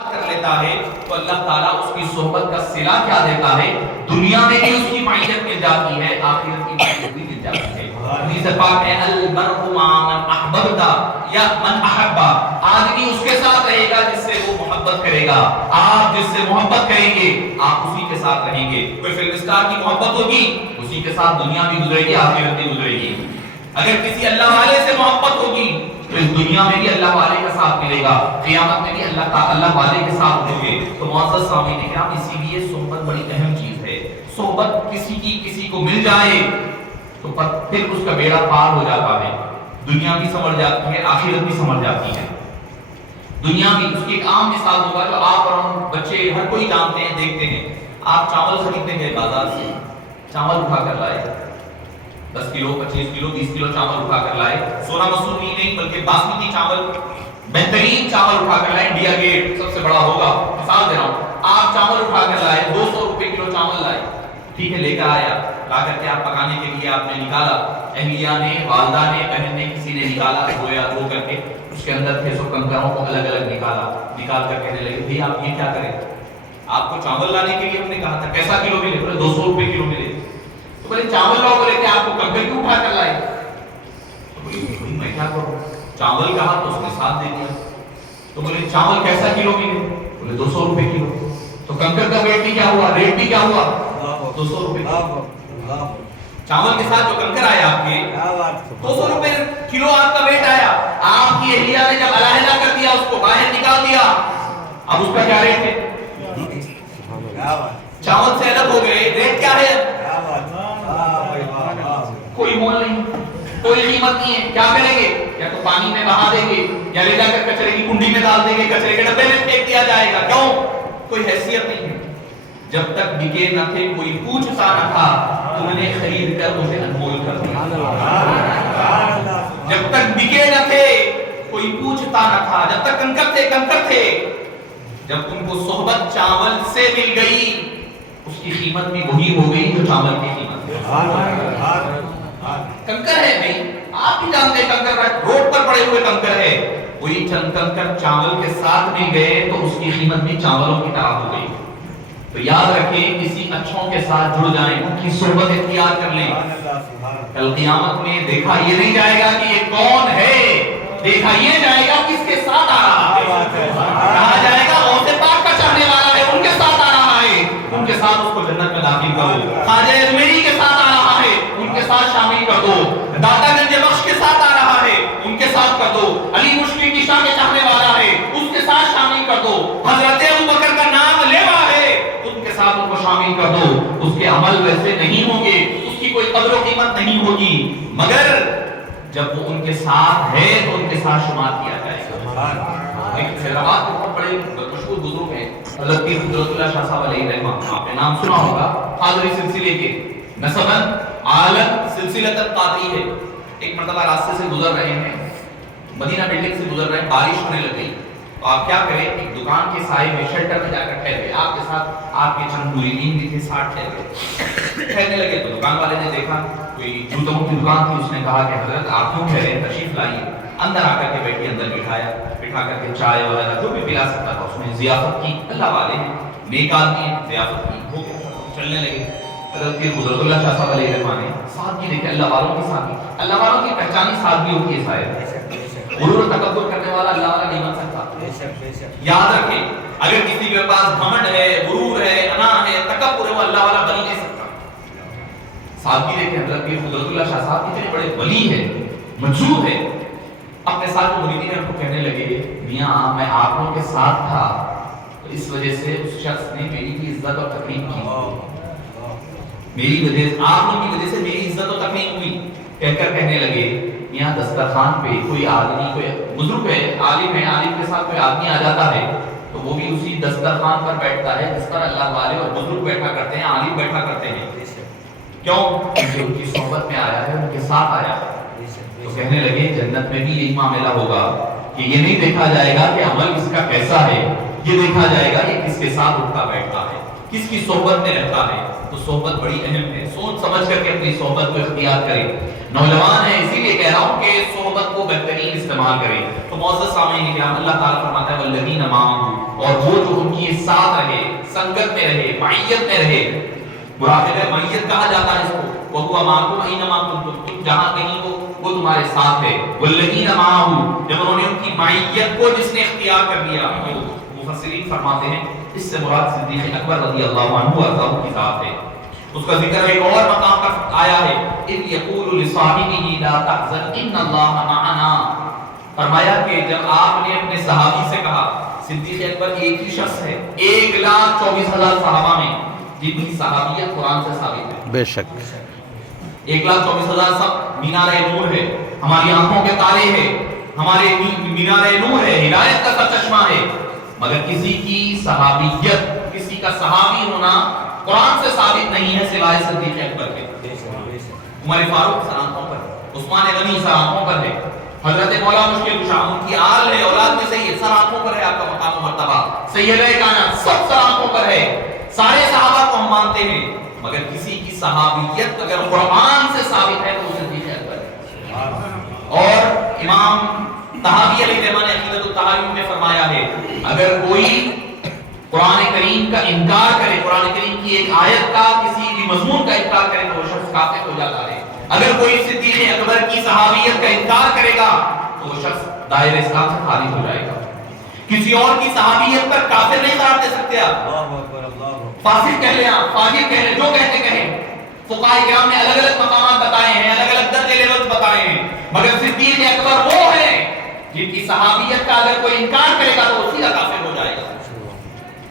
کر لیتا ہے تو اللہ تعالیٰ اس کی صحبت کا صلہ کیا دیتا ہے، دنیا میں بھی اس کی معیت مل جاتی ہے، آخرت کی معیت بھی مل جاتی ہے۔ حدیث پاک ہے المرء مع من احببت یا من احب، آدمی اس کے ساتھ رہے گا جس سے وہ محبت کرے گا، آپ جس سے محبت کریں گے آپ اسی کے ساتھ رہیں گے۔ کوئی فلم اسٹار کی محبت ہوگی اسی کے ساتھ دنیا بھی گزرے گی، آخرت بھی گزرے گی۔ اگر کسی اللہ والے سے محبت ہوگی تو اس دنیا میں بھی اللہ والے کا ساتھ ملے گا، قیامت میں بھی اللہ والے کے ساتھ ہوں گے۔ تو معزز سامعین کرام، اسی لیے صحبت بڑی اہم چیز ہے۔ صحبت کسی کو مل جائے تو پھر اس کا بیڑا پار ہو جاتا ہے، دنیا بھی سمجھ جاتی ہے، آخرت بھی سمجھ جاتی ہے۔ دنیا بھی اس کی ایک عام مثال ہوگا جو آپ اور ہم بچے ہر کوئی جانتے ہیں، دیکھتے ہیں۔ آپ چاول خریدتے ہیں بازار سے، چاول اٹھا کر لائے 10 کلو 25 کلو 20 کلو چاول اٹھا کر لائے، سونا مسوری نہیں بلکہ باسمتی چاول، بہترین چاول اٹھا کر لائے، انڈیا گیٹ سب سے بڑا ہوگا، مثال دے رہا ہوں۔ آپ چاول اٹھا کر لائے، 200 روپے کلو چاول لائے، ٹھیک ہے، لے کر آیا، لا کر کے آپ پکانے کے لیے آپ نے نکالا، اہلیہ نے، والدہ نے، بہن نے، کسی نے نکالا، دھو کر کے اس کے اندر تھے سو کنکروں کو الگ الگ نکال کر کہنے لگے بھئی آپ یہ کیا کریں، آپ کو چاول لانے کے لیے ہم نے کہا تھا، کیسا کلو ملے؟ بولے 200 روپے کلو ملے۔ تو بولے چاول لاؤ، بولے کہ آپ کو کنکر کیوں اٹھا کر لائے؟ تو بولے میں کیا کروں، چاول کہا تو اس نے ساتھ دے دیا۔ تو بولے چاول کیسا کلو ملے؟ بولے 200 روپے کلو۔ تو کنکر کا ریٹ بھی کیا ہوا؟ 200 روپے چاول کے ساتھ جو کنکر آیا آپ کے 200 روپے کلو آپ کا ریٹ آیا۔ آپ کی اہلیہ نے جب علیحدہ کر دیا، اس کو باہر نکال دیا، اب اس کا کیا ریٹ ہے؟ چاول سے الگ ہو گئے، ریٹ کیا ہے؟ کوئی مول نہیں، کوئی قیمت نہیں ہے۔ کیا کریں گے؟ یا تو پانی میں بہا دیں گے یا لے جا کر کچرے کی کنڈی میں ڈال دیں گے، کچرے کے ڈبے میں پھینک دیا جائے گا۔ کیوں؟ کوئی حیثیت نہیں ہے۔ جب تک بکے نہ تھے کوئی پوچھتا نہ تھا، تم نے خرید کر اسے انمول کر دیا۔ جب تک بکے نہ تھے کوئی پوچھتا نہ تھا، جب تک کنکر تھے، جب تم کو صحبت چاول سے مل گئی اس کی قیمت بھی وہی ہو گئی جو چاول کی قیمت ہے۔ کنکر ہے بھائی، آپ بھی جانتے ہیں کنکر روڈ پر پڑے ہوئے کنکر ہے، وہی چند کنکر چاول کے ساتھ مل گئے تو اس کی قیمت بھی چاولوں کی طرح ہو گئی۔ تو یاد رکھیں کسی اچھوں کے ساتھ جڑ جائیں، ان کی صحبت اختیار کر لیں، کل قیامت میں دیکھا یہ نہیں جائے گا کہ یہ کون ہے، دیکھا یہ جائے گا کس کے ساتھ آ رہا ہے، کہا جائے گا غوث پاک کا چاہنے والا ہے، ان کے ساتھ آ رہا ہے، ان کے ساتھ اس کو جنت میں داخل کرو۔ خواجہ اجمیری کے ساتھ آ رہا ہے، ان کے ساتھ شامل کر دو۔ داتا گنج بخش کے ساتھ آ رہا ہے، ان کے ساتھ کر دو۔ علی مشفق کی شاہ کے چاہنے والا ہے، اس کے ساتھ شامل کر دو۔ حضرت ابوبکر کا نام لیوا ہے، ان کے ساتھ ان کو شامل کر دو۔ اس کے عمل ویسے نہیں ہوں گے، اس کی کوئی قدر و قیمت نہیں ہوگی، مگر جب وہ ان کے ساتھ ہے تو ان کے ساتھ شمار کیا جائے گا۔ ایک حیدرآباد کے بہت بڑے مشہور بزرگ ہیں حضرت پیر قدرت اللہ شاہ صاحب علیہ رحمہ، آپ نے نام سنا ہوگا، قادری سلسلے کے نسباً عالم سلسلۃ القادری ہے۔ ایک مرتبہ راستے سے گزر رہے ہیں، مدینہ بلڈنگ سے گزر رہے ہیں، بارش ہونے لگی تو آپ کیا کریں، ایک دکان کے سائے میں شیلٹر میں جا کر ٹھہرے، آپ کے ساتھ آپ کے چند مریدین بھی تھے، 60 ٹھہرنے لگے تو دکان والے نے دیکھا کوئی جوتوں کی دکان تھی، اس نے کہا کہ حضرت آپ کیوں ٹھہرے، تشریف لائیے۔ اندر آ کر کے بیٹھی، اندر بٹھا کر کے چائے وغیرہ جو بھی پلا سکتا تھا اس نے ضیافت کی، اللہ والے ہیں، نیک آدمی ہیں، ضیافت کی، ہو گیا، چلنے لگے۔ حضرت پیر قدرت اللہ شاہ صاحب علیہ رحمہ نے سادگی دیکھے، اللہ والوں کی سادگی، اللہ والوں کی پہچانی سادگی ہوتی ہے صاحب، غرور و تکبر کرنے والا اللہ والا نہیں بن سکتا۔ یاد رکھیں اگر کسی کے پاس گھمنڈ ہے، غرور ہے، انا ہے، تکبر ہے، وہ اللہ والا بن نہیں سکتا۔ سادگی دیکھیں، حضرت پیر قدرت اللہ شاہ صاحب اتنے بڑے ولی ہے، منصور ہے، اپنے ساتھ مریدین ان کو کہنے لگے میاں میں آپ لوگوں کے ساتھ تھا تو اس وجہ سے اس شخص نے میری بھی عزت اور تکریم کی، میری وجہ سے آپ لوگوں کی وجہ سے میری عزت و تکریم ہوئی۔ کہہ کر کہنے لگے یہاں دسترخوان پہ کوئی آدمی، کوئی بزرگ ہے، عالم ہے، عالم کے ساتھ کوئی آدمی آ جاتا ہے تو وہ بھی اسی دسترخوان پر بیٹھتا ہے جس پر اللہ والے اور بزرگ بیٹھا کرتے ہیں، عالم بیٹھا کرتے ہیں۔ کیوں؟ کیونکہ ان کی صحبت میں آیا ہے، ان کے ساتھ آیا ہے۔ تو کہنے لگے جنت میں بھی یہی معاملہ ہوگا کہ یہ نہیں دیکھا جائے گا کہ عمل اس کا کیسا ہے، یہ دیکھا جائے گا کہ کس کے ساتھ اٹھتا بیٹھتا ہے، کس کی صحبت میں رہتا ہے۔ تو صحبت بڑی اہم ہے، سوچ سمجھ کر کے اپنی صحبت کو اختیار کریں۔ نوجوان ہیں اسی لیے کہہ رہا ہوں کہ صحبت کو بہترین استعمال کریں. تو معزز سامعین کرام اللہ تعالیٰ فرماتا ہے والذین معہ، اور وہ جو ان کی ساتھ رہے، سنگت میں رہے، معیت میں رہے. مراد ہے معیت کہا جاتا ہے اس کو، وہو معکم اینما کنتم، تم جہاں کہیں ہو وہ تمہارے ساتھ ہے. والذین معہ، جب انہوں نے ان کی معیت کو جس نے اختیار کر لیا، مفسرین فرماتے ہیں اس سے مراد صدیق اکبر رضی اللہ عنہ وارضاہ کی ذات ہے. اس کا ذکر ایک اور مقام پر آیا ہے، اذ یقول لصاحبہ لا تحزن ان اللہ معنا. فرمایا کہ جب آپ نے اپنے صحابی سے کہا، صدیق اکبر ایک ہی شخص ہے 1,24,000 صحابہ میں جن کی صحابیت قرآن سے ثابت ہے. بے شک 1,24,000 سب مینار نور ہے، ہماری آنکھوں کے تارے ہیں، ہمارے مینار نور ہے، ہدایت کا سرچشمہ ہے. مگر کسی کی صحابیت، کسی کا صحابی ہونا قرآن سے ثابت نہیں ہے سوائے صدیق اکبر کے. عمر فاروق سر آنکھوں پر، عثمان غنی سر آنکھوں پر ہے، حضرت مولا مشکل کشا ان کی آل ہے، اولاد میں سید سر آنکھوں پر ہے. آپ کا مقام و مرتبہ سیدہ کائنات سب سر آنکھوں پر ہے. سارے صحابہ کو ہم مانتے ہیں، مگر کسی کی صحابیت اگر قرآن سے ثابت ہے تو وہ صدیق اکبر ہے. اور امام طحاوی علیہ الرحمہ نے عقیدۃ الطحاوی میں فرمایا ہے اگر کوئی قرآن کریم کا انکار کرے، قرآن کریم کی ایک آیت کا کسی بھی مضمون کا انکار کرے تو وہ شخص کافر ہو جاتا ہے. اگر کوئی صدیق اکبر کی صحابیت کا انکار کرے گا تو وہ شخص دائرہ اسلام سے خارج ہو جائے گا. کسی اور کی صحابیت پر کافر نہیں قرار دے سکتے آپ. فاسق کہہ لیں آپ، فاجر کہہ لیں، جو کہتے کہیں. فقہاء کرام نے الگ الگ مقامات بتائے ہیں، الگ الگ درجے لیول بتائے ہیں، مگر صدیق اکبر وہ ہیں جن کی صحابیت کا اگر کوئی انکار کرے گا تو وہ سیدھا کافر ہو جائے گا.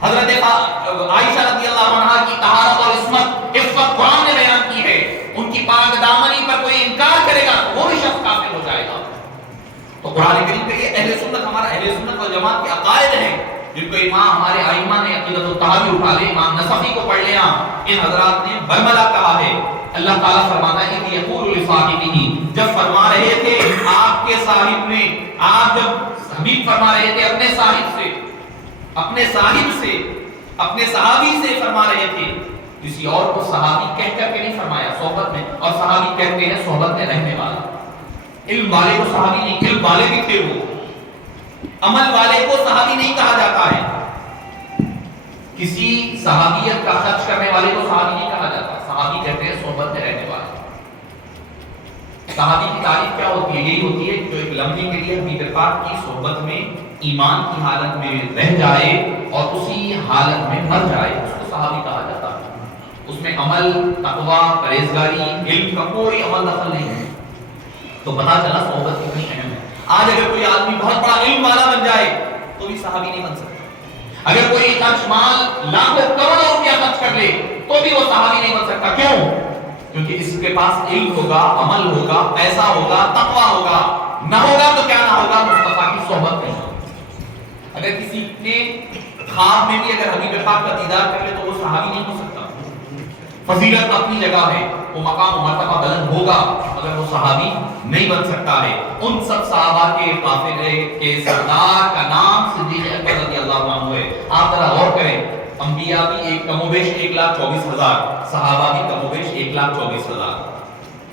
حضرت عائشہ رضی اللہ عنہا کی طہارت اور عصمت قرآن نے بیان کی ہے. ان کی پاک دامنی پر کوئی انکار کرے گا تو وہ بھی شخص کافر ہو جائے گا. تو قرآن کریم کے یہ اہل سنت، ہمارا اہل سنت والجماعت کے عقائد ہیں جن کو امام ہمارے ائمہ نے عقیدۃ الطحاوی اٹھا لے، امام نصفی کو پڑھ لیا، ان حضرات نے برملا کہا ہے. اللہ تعالیٰ فرماتا ہے کہ یقول لصاحبہ، جب فرما رہے تھے آپ کے صاحب نے، آپ جب حبیب فرما رہے تھے اپنے صاحب سے، اپنے صاحب سے، اپنے صحابی سے فرما رہے تھے. کسی اور کو صحابی کہہ کر کے نہیں فرمایا صحبت میں، اور صحابی کہتے ہیں صحبت میں رہنے والا. علم والے کو صحابی نہیں، علم والے بھی تھے وہ. عمل والے کو صحابی نہیں کہا جاتا ہے. کسی صحابیت کا خرچ کرنے والے کو صحابی نہیں کہا جاتا. صحابی کہتے ہیں صحبت میں رہنے والا. صحابی کی تعریف کیا ہوتی ہے؟ یہی ہوتی ہے جو ایک لمحے کے لیے حبیب پاک کی صحبت میں ایمان کی حالت میں رہ جائے اور اسی حالت میں مر جائے، اس کو صحابی کہا جاتا ہے. اس میں عمل، تقوی، پرہیزگاری، علم کا کوئی عمل دخل نہیں ہے. تو پتہ چلا صحبت کتنی اہم ہے. آج اگر کوئی آدمی بہت بڑا علم والا بن جائے تو بھی صحابی نہیں بن سکتا. اگر کوئی خرچ مال لاکھوں کروڑوں روپیہ خرچ کر لے تو بھی وہ صحابی نہیں بن سکتا. کیوں؟ کیونکہ اس کے پاس علم ہوگا، عمل ہوگا، پیسہ ہوگا، تقوی ہوگا. نہ ہوگا تو کیا نہ ہوگا؟ مصطفیٰ کی صحبت نہیں ہوگی. اگر کسی نے خواب میں بھی اگر حبیب پاک کا دیدار کر لے تو وہ صحابی نہیں ہو سکتا. فضیلت اپنی جگہ ہے، وہ مقام و مرتبہ بلند ہوگا مگر وہ صحابی نہیں بن سکتا ہے. ان سب صحابہ کے قافلے کے سردار کا نام صدیق اکبر رضی اللہ عنہ ہے. آپ ذرا غور کریں، انبیاء بھی ایک کم و بیش 1,24,000، صحابہ بھی کم و بیش 1,24,000.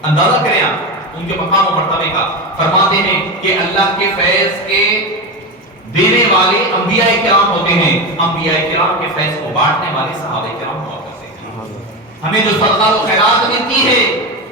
اندازہ کریں آپ ان کے مقام و مرتبے کا. فرماتے ہیں کہ اللہ کے فیض کے دینے والے انبیاء کرام ہوتے ہیں، انبیاء کرام کے فیض کو بانٹنے والے صحابہ کرام ہوا کرتے ہیں. ہمیں جو صدقہ و خیرات ملتی ہے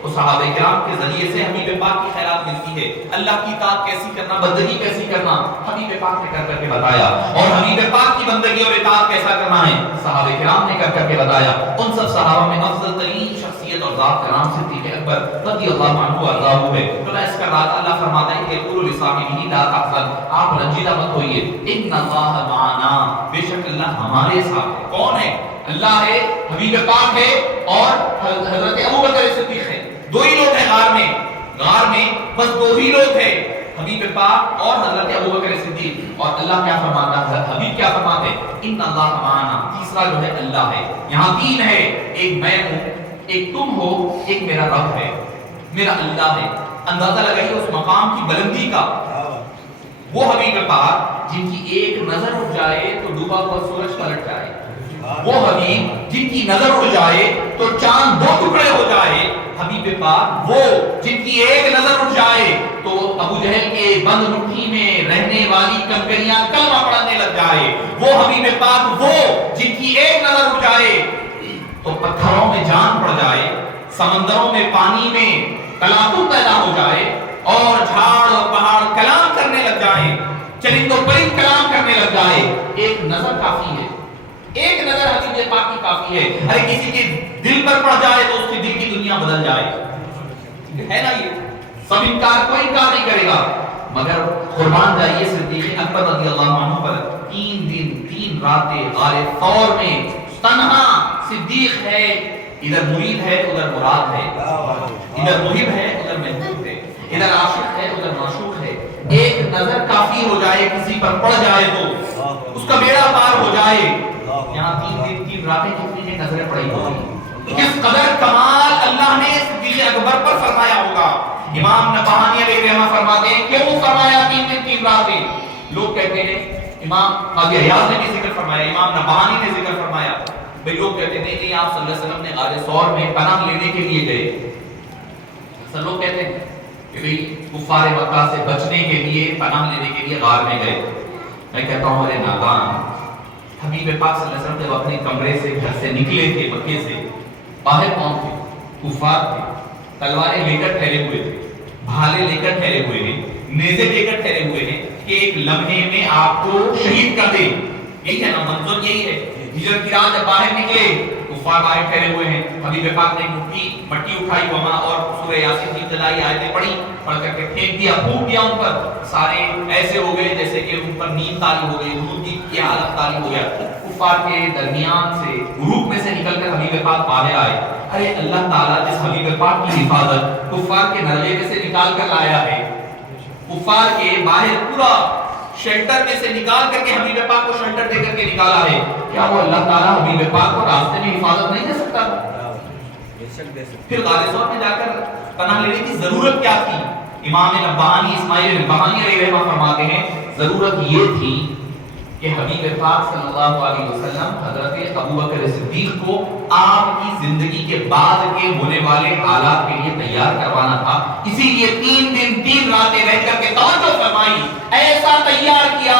وہ صحابہ کرام کے ذریعے سے حبیب پاک کی خیرات ملتی ہے. اللہ کی اطاعت کیسی کرنا، بندگی کیسی کرنا، حبیب پاک نے کر کر کے بتایا. اور حبیب پاک کی بندگی اور اطاعت کیسا کرنا ہے صحابہ کرام نے کر کر کے بتایا. ان سب صحابہ میں افضل ترین شخصیت اور ذات کا نام صدیق اکبر رضی اللہ عنہ وارضاہ ہے. تو اس کا رات اللہ فرماتا ہے کہ یقول لصاحبہ لا تحزن، آپ رنجیدہ مت ہوئیے، ان اللہ معنا، بے شک اللہ ہمارے ساتھ ہے. کون ہے؟ اللہ ہے، حبیب پاک ہے اور حضرت ابوبکر صدیق ہے. دو ہی لوگ ہیں غار میں بس دو ہی لوگ ہیں، حبیب پاک اور حضرت ابوبکر صدیق. اور اللہ کیا فرماتا ہے؟ حبیب کیا فرماتے ہیں؟ ان اللہ معنا. تیسرا جو ہے اللہ ہے. یہاں تین ہے، ایک میں ہوں، ایک تم ہو، ایک میرا رب ہے، میرا اللہ ہے. اندازہ لگائیے اس مقام کی بلندی کا. وہ حبیب پاک جن کی ایک نظر اٹھ جائے تو ڈوبا ہوا سورج پلٹ جائے. وہ حبیب جن کی نظر اٹھ جائے تو چاند دو ٹکڑے ہو جائے. حبیب پاک وہ جن کی ایک نظر اٹھ جائے تو ابو جہل کے بند مٹھی میں رہنے والی کنکریاں کلمہ پڑھنے لگ جائے، وہ حبیب پاک وہ جن کی ایک نظر اٹھ جائے تو پتھروں میں جان پڑ جائے، سمندروں میں پانی میں تلاطم پیدا ہو جائے، اور جھاڑ اور پہاڑ کلام کرنے لگ جائیں، چرند و پرند کلام کرنے لگ جائے۔ ایک نظر کافی ہے، ایک نظر حبیب پاک کی کافی ہے۔ ارے کسی کے دل پر پڑ جائے تو اس کے دل کی دنیا بدل جائے، ہے نا؟ یہ سب انکار، کوئی انکار نہیں کرے گا، مگر قربان جائیے صدیق اکبر رضی اللہ عنہ پر 3 دن 3 راتیں غار ثور میں تنہا صدیق ہے، ادھر مرید ہے ادھر مراد ہے، ادھر محب ہے ادھر محبوب ہے، ادھر عاشق ہے ادھر معشوق ہے۔ ایک نظر کافی ہو جائے، کسی پر پڑ جائے تو اس کا بیڑا پار ہو جائے۔ یہاں 3 دن 3 راتیں کتنی نظریں پڑی ہوگی، کس قدر کمال اللہ نے صدیق اکبر پر فرمایا ہوگا۔ امام نبہانی علیہ رحمہ فرماتے ہیں کیوں فرمایا 3 دن 3 راتیں؟ لوگ کہتے ہیں، امام قاضی عیاض نے بھی ذکر فرمایا، امام نبہانی نے ذکر فرمایا، بھئی لوگ کہتے ہیں نہیں آپ صلی اللہ علیہ وسلم نے غار ثور میں پناہ لینے کے لیے گئے۔ سب لوگ کہتے ہیں کہ بھئی کفار مکہ سے بچنے کے لیے پناہ لینے کے لیے غار میں گئے۔ میں کہتا ہوں ارے نادان، حبیب پاک صلی اللہ علیہ وسلم جب اپنے کمرے سے گھر سے نکلے تھے مکے سے، باہر کون تھے؟ کفار تھے، تلواریں لے کر ٹھہرے ہوئے تھے، بھالے لے کر ٹھہرے ہوئے ہیں، نیزے لے کر ٹھہرے ہوئے ہیں کہ ایک لمحے میں آپ کو شہید کر دیں۔ یہی ہے نا منظر، یہی ہے۔ ہجرت کی رات جب باہر نکلے کفار باہر ٹھہرے ہوئے ہیں، حبیب پاک نے مٹی اٹھائی وہاں اور سورہ یاسین کی ابتدائی آیتیں پڑھی، پڑھ کر کے پھینک دیا، پھونک دیا ان پر، سارے ایسے ہو گئے جیسے کہ ان پر نیند طاری ہو گئی، غروب کی حالت طاری ہو گیا۔ کفار کے درمیان سے غروب میں سے نکل کر حبیب پاک باہر آئے۔ ارے اللہ تعالیٰ جس حبیب پاک کی حفاظت کفار کے نرغے میں سے نکال کر لایا ہے، کفار کے باہر پورا شیلٹر میں سے نکال کر کے حبیب پاک کو شیلٹر دے کر کے نکالا ہے، کیا وہ اللہ تعالیٰ حبیب پاک کو راستے میں حفاظت نہیں دے سکتا؟ پھر غار ثور میں جا کر پناہ لینے کی ضرورت کیا تھی؟ امام نبہانی اسماعیل نبہانی علیہ رحمہ فرماتے ہیں ضرورت یہ تھی کہ حبیب پاک صلی اللہ علیہ وسلم حضرت ابوبکر صدیق کو آپ کی زندگی کے بعد کے ہونے والے حالات کے لیے تیار کروانا تھا، اسی لیے 3 دن 3 راتیں رہ کر کے توجہ فرمائی، ایسا تیار کیا،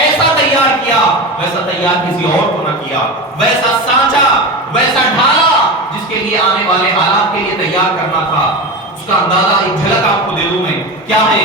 ایسا تیار کیا، ویسا تیار کسی اور کو نہ کیا، ویسا سانچا، ویسا ڈھالا جس کے لیے آنے والے حالات کے لیے تیار کرنا تھا۔ اس کا اندازہ ایک جھلک آپ کو دے دوں میں، کیا ہے؟